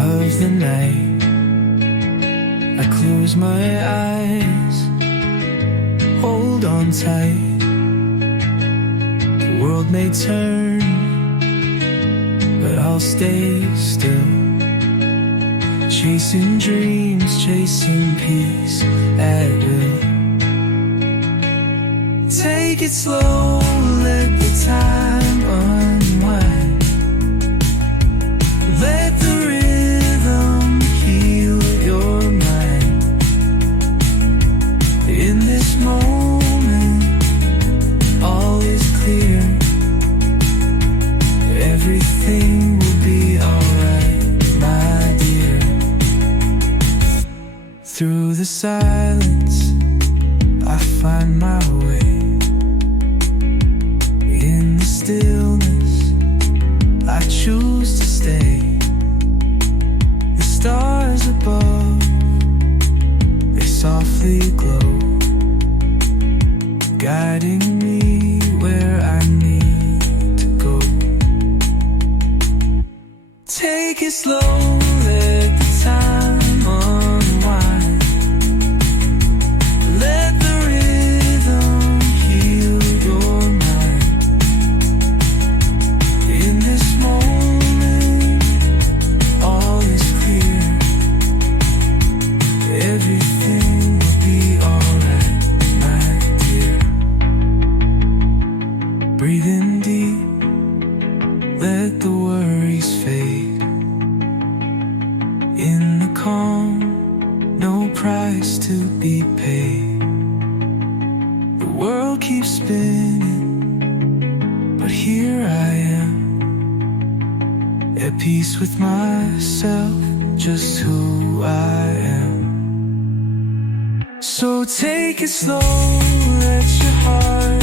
of the night. I close my eyes, hold on tight. The world may turn, but I'll stay still. Chasing dreams, chasing peace at will. Take it slow, let the time unwind. Let the rhythm heal your mind. In this moment, all is clear. Everything will be alright, my dear. Through the silence, I find my way. In the stillness, I choose to stay. The stars above, they softly glow, guiding me where I need to go. Take it slow, let the time unwind. Let the rhythm heal your mind. In this moment, all is clear. Everything will be alright, my dear. Breathe in deep, let the worries fade. In the calm, no price to be paid. The world keeps spinning, but here I am, at peace with myself, just who I am. So take it slow, let your heart